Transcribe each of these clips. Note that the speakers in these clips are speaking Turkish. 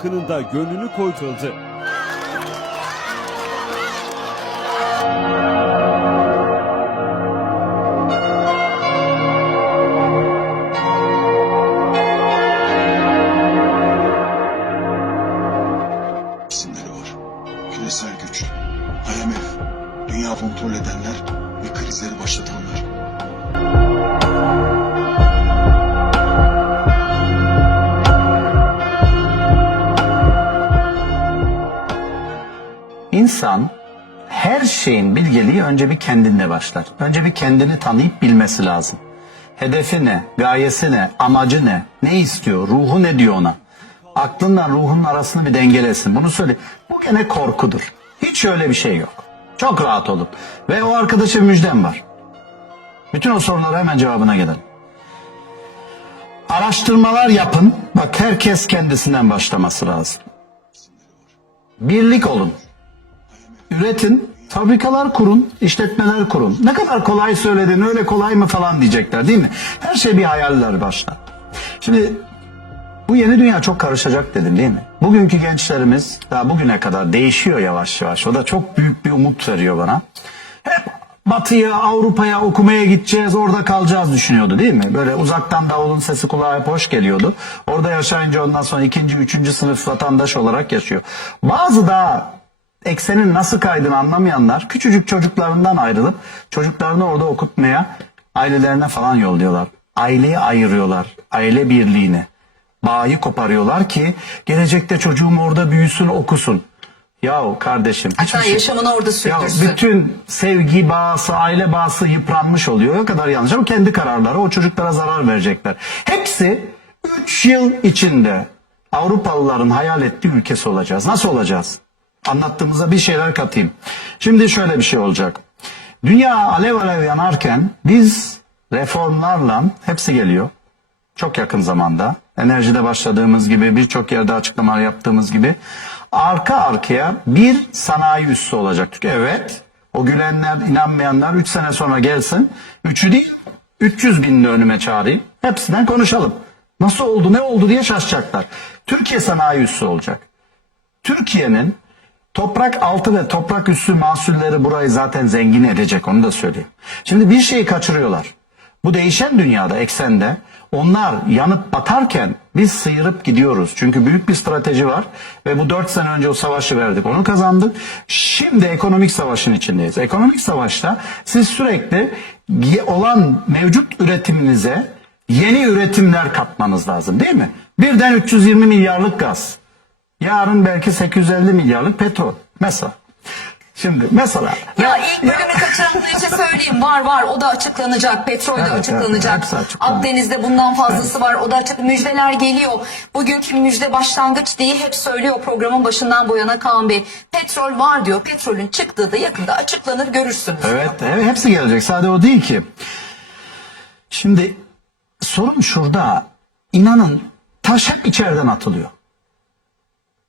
halkının da gönlünü koytuldu. İnsan her şeyin bilgeliği önce bir kendinde başlar. Önce bir kendini tanıyıp bilmesi lazım. Hedefi ne, gayesi ne, amacı ne, ne istiyor, ruhu ne diyor ona. Aklınla ruhunun arasını bir dengelesin. Bunu söyle. Bu gene korkudur. Hiç öyle bir şey yok. Çok rahat olun. Ve o arkadaşa müjdem var. Bütün o sorulara hemen cevabına gelelim. Araştırmalar yapın. Bak herkes kendisinden başlaması lazım. Birlik olun. Üretin, fabrikalar kurun, işletmeler kurun. Ne kadar kolay söyledin, öyle kolay mı falan diyecekler değil mi? Her şey bir hayaller başta. Şimdi bu yeni dünya çok karışacak dedim değil mi? Bugünkü gençlerimiz daha bugüne kadar değişiyor yavaş yavaş. O da çok büyük bir umut veriyor bana. Hep batıya, Avrupa'ya okumaya gideceğiz, orada kalacağız düşünüyordu değil mi? Böyle uzaktan davulun sesi kulağa hep hoş geliyordu. Orada yaşayınca ondan sonra ikinci, üçüncü sınıf vatandaş olarak yaşıyor. Bazı da eksenin nasıl kaydığını anlamayanlar küçücük çocuklarından ayrılıp çocuklarını orada okutmaya ailelerine falan yolluyorlar. Aileyi ayırıyorlar. Aile birliğini. Bağı koparıyorlar ki gelecekte çocuğum orada büyüsün okusun. Yahu kardeşim. Hatta şey- yaşamını orada ya sürdürsün. bütün sevgi bağısı, aile bağısı yıpranmış oluyor. O kadar yanlış ama kendi kararları o çocuklara zarar verecekler. Hepsi 3 yıl içinde Avrupalıların hayal ettiği ülkesi olacağız. Nasıl olacağız? Anlattığımıza bir şeyler katayım. Şimdi şöyle bir şey olacak. Dünya alev alev yanarken biz reformlarla hepsi geliyor çok yakın zamanda enerjide başladığımız gibi birçok yerde açıklamalar yaptığımız gibi arka arkaya bir sanayi üssü olacak Türkiye. Evet o gülenler inanmayanlar 3 sene sonra gelsin. Üçü değil 300 binini önüme çağırayım. Hepsinden konuşalım. Nasıl oldu ne oldu diye şaşacaklar. Türkiye sanayi üssü olacak. Türkiye'nin toprak altı ve toprak üstü mahsulleri burayı zaten zengin edecek onu da söyleyeyim. Şimdi bir şeyi kaçırıyorlar. Bu değişen dünyada, eksende onlar yanıp batarken biz sıyırıp gidiyoruz. Çünkü büyük bir strateji var ve bu dört sene önce o savaşı verdik. Onu kazandık. Şimdi ekonomik savaşın içindeyiz. Ekonomik savaşta siz sürekli olan mevcut üretiminize yeni üretimler katmanız lazım değil mi? Birden 320 milyarlık gaz. Yarın belki 850 milyarlık petrol. Mesela. Şimdi mesela. Ya ilk bölümü kaçıranlar için söyleyeyim. Var var o da açıklanacak. Petrol de Evet, evet, açıklanacak. açıklanacak. Akdeniz'de bundan fazlası var. O da açık. Müjdeler geliyor. Bugünkü müjde başlangıç diye hep söylüyor programın başından bu yana Kaan Bey. Petrol var diyor. Petrolün çıktığı da yakında açıklanır görürsünüz. Evet, evet hepsi gelecek. Sadece o değil ki. Şimdi sorun şurada. İnanın taş hep içeriden atılıyor.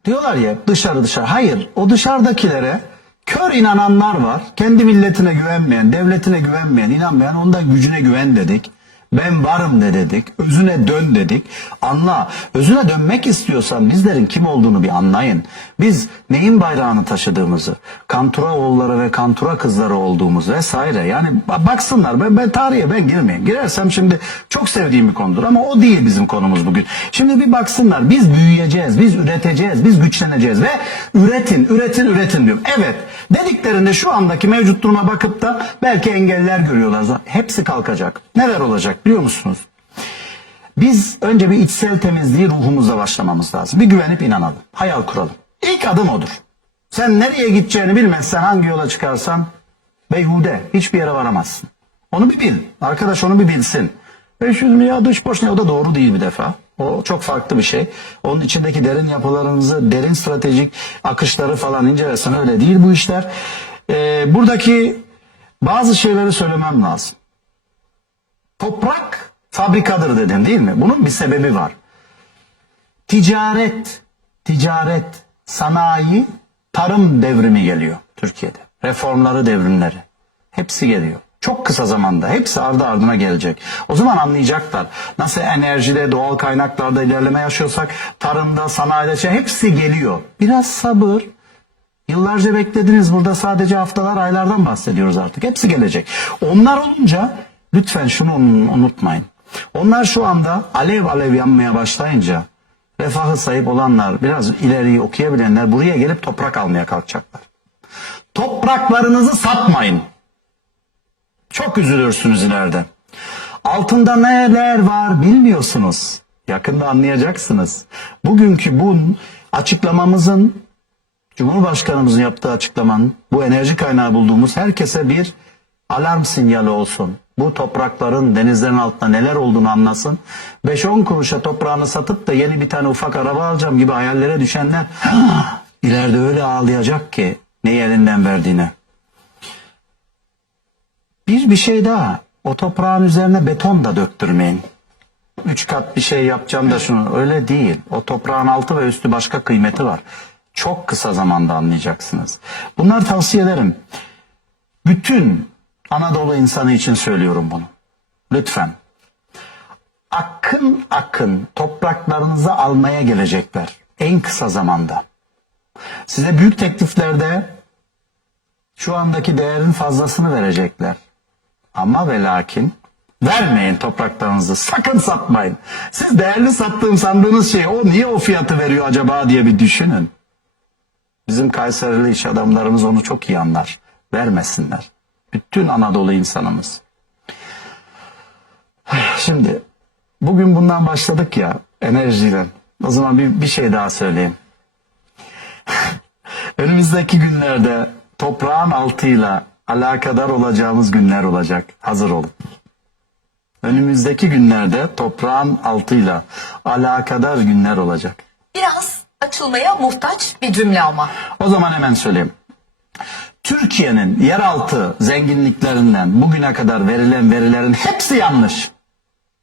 Diyorlar ya dışarı dışarı. Hayır o dışarıdakilere kör inananlar var. Kendi milletine güvenmeyen, devletine güvenmeyen, inanmayan ondan gücüne güven dedik. Ben varım de dedik. Özüne dön dedik. Anla. Özüne dönmek istiyorsan bizlerin kim olduğunu bir anlayın. Biz neyin bayrağını taşıdığımızı, Kantura oğulları ve Kantura kızları olduğumuz vesaire. Yani ba- baksınlar. Ben, ben tarihe ben girmeyeyim. Girersem şimdi çok sevdiğim bir konudur ama o değil bizim konumuz bugün. Şimdi bir baksınlar. Biz büyüyeceğiz, biz üreteceğiz, biz güçleneceğiz ve üretin, üretin, üretin diyorum. Evet. Dediklerinde şu andaki mevcut duruma bakıp da belki engeller görüyorlar. Hepsi kalkacak. Neler olacak biliyor musunuz? Biz önce bir içsel temizliği ruhumuzla başlamamız lazım. Bir güvenip inanalım. Hayal kuralım. İlk adım odur. Sen nereye gideceğini bilmezsen hangi yola çıkarsan beyhude hiçbir yere varamazsın. Onu bir bil. Arkadaş onu bir bilsin. 500 milyar dış borç ne? O da doğru değil bir defa. O çok farklı bir şey. Onun içindeki derin yapılarımızı, derin stratejik akışları falan incelersen öyle değil bu işler. Ee, buradaki bazı şeyleri söylemem lazım. Toprak fabrikadır dedim değil mi? Bunun bir sebebi var. Ticaret, ticaret, sanayi, tarım devrimi geliyor Türkiye'de. Reformları, devrimleri. Hepsi geliyor. Çok kısa zamanda hepsi ardı ardına gelecek. O zaman anlayacaklar. Nasıl enerjide, doğal kaynaklarda ilerleme yaşıyorsak tarımda, sanayide şey hepsi geliyor. Biraz sabır. Yıllarca beklediniz burada sadece haftalar, aylardan bahsediyoruz artık. Hepsi gelecek. Onlar olunca lütfen şunu un- unutmayın. Onlar şu anda alev alev yanmaya başlayınca refahı sahip olanlar, biraz ileriyi okuyabilenler buraya gelip toprak almaya kalkacaklar. Topraklarınızı satmayın. Çok üzülürsünüz ileride. Altında neler var bilmiyorsunuz. Yakında anlayacaksınız. Bugünkü bu açıklamamızın Cumhurbaşkanımızın yaptığı açıklamanın bu enerji kaynağı bulduğumuz herkese bir alarm sinyali olsun. Bu toprakların denizlerin altında neler olduğunu anlasın. 5-10 kuruşa toprağını satıp da yeni bir tane ufak araba alacağım gibi hayallere düşenler ileride öyle ağlayacak ki neyi elinden verdiğine. Bir bir şey daha. O toprağın üzerine beton da döktürmeyin. Üç kat bir şey yapacağım da şunu. Öyle değil. O toprağın altı ve üstü başka kıymeti var. Çok kısa zamanda anlayacaksınız. Bunlar tavsiyelerim. Bütün Anadolu insanı için söylüyorum bunu. Lütfen. Akın akın topraklarınızı almaya gelecekler. En kısa zamanda. Size büyük tekliflerde şu andaki değerin fazlasını verecekler. Ama ve lakin vermeyin topraklarınızı. Sakın satmayın. Siz değerli sattığım sandığınız şey o niye o fiyatı veriyor acaba diye bir düşünün. Bizim Kayserili iş adamlarımız onu çok iyi anlar. Vermesinler. Bütün Anadolu insanımız. Şimdi bugün bundan başladık ya enerjiyle. O zaman bir, bir şey daha söyleyeyim. Önümüzdeki günlerde toprağın altıyla alakadar olacağımız günler olacak. Hazır olun. Önümüzdeki günlerde toprağın altıyla alakadar günler olacak. Biraz açılmaya muhtaç bir cümle ama. O zaman hemen söyleyeyim. Türkiye'nin yeraltı zenginliklerinden bugüne kadar verilen verilerin hepsi yanlış.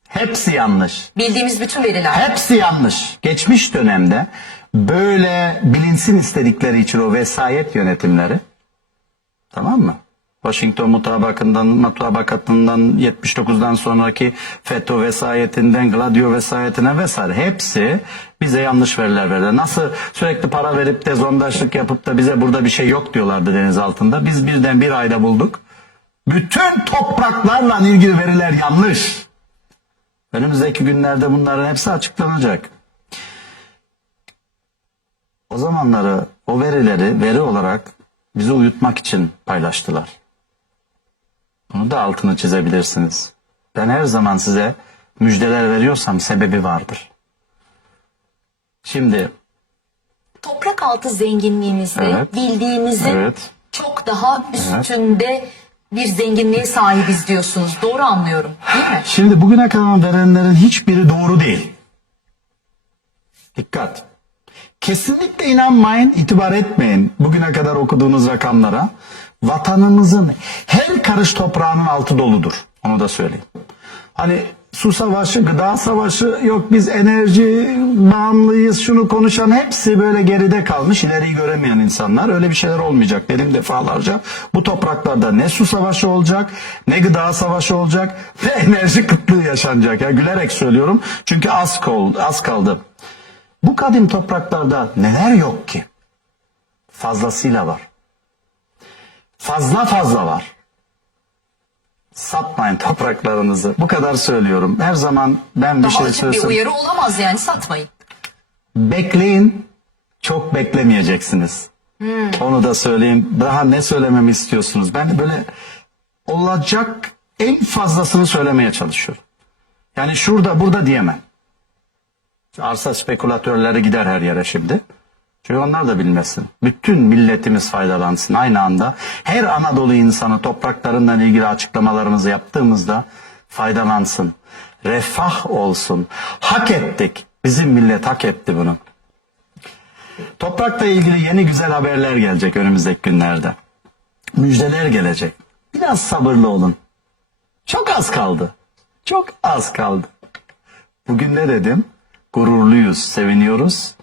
Hepsi yanlış. Bildiğimiz bütün veriler. Hepsi yanlış. Geçmiş dönemde böyle bilinsin istedikleri için o vesayet yönetimleri tamam mı? Washington mutabakından, mutabakatından 79'dan sonraki FETÖ vesayetinden Gladio vesayetine vesaire hepsi bize yanlış veriler verdi. Nasıl sürekli para verip de zondaşlık yapıp da bize burada bir şey yok diyorlardı deniz altında. Biz birden bir ayda bulduk. Bütün topraklarla ilgili veriler yanlış. Önümüzdeki günlerde bunların hepsi açıklanacak. O zamanları o verileri veri olarak bizi uyutmak için paylaştılar. Bunu da altını çizebilirsiniz. Ben her zaman size müjdeler veriyorsam sebebi vardır. Şimdi Toprak altı zenginliğimizde Evet. bildiğimizin Evet. çok daha üstünde bir zenginliğe sahibiz diyorsunuz. Doğru anlıyorum değil mi? Şimdi bugüne kadar verenlerin hiçbiri doğru değil. Dikkat. Kesinlikle inanmayın, itibar etmeyin bugüne kadar okuduğunuz rakamlara. Vatanımızın her karış toprağının altı doludur. Onu da söyleyeyim. Hani su savaşı, gıda savaşı, yok biz enerji bağımlıyız, şunu konuşan hepsi böyle geride kalmış, ileriyi göremeyen insanlar. Öyle bir şeyler olmayacak dedim defalarca. Bu topraklarda ne su savaşı olacak, ne gıda savaşı olacak, ne enerji kıtlığı yaşanacak. Ya gülerek söylüyorum çünkü az kaldı. Az kaldı. Bu kadim topraklarda neler yok ki? Fazlasıyla var. Fazla fazla var. Satmayın topraklarınızı. Bu kadar söylüyorum. Her zaman ben bir Daha şey açık bir söylesem. uyarı olamaz yani satmayın. Bekleyin. Çok beklemeyeceksiniz. Onu da söyleyeyim. Daha ne söylememi istiyorsunuz? Ben böyle olacak en fazlasını söylemeye çalışıyorum. Yani şurada burada diyemem. Arsa spekülatörleri gider her yere şimdi. Çünkü onlar da bilmesin. Bütün milletimiz faydalansın aynı anda. Her Anadolu insanı topraklarından ilgili açıklamalarımızı yaptığımızda faydalansın. Refah olsun. Hak ettik. Bizim millet hak etti bunu. Toprakla ilgili yeni güzel haberler gelecek önümüzdeki günlerde. Müjdeler gelecek. Biraz sabırlı olun. Çok az kaldı. Çok az kaldı. Bugün ne dedim? Gururluyuz, seviniyoruz.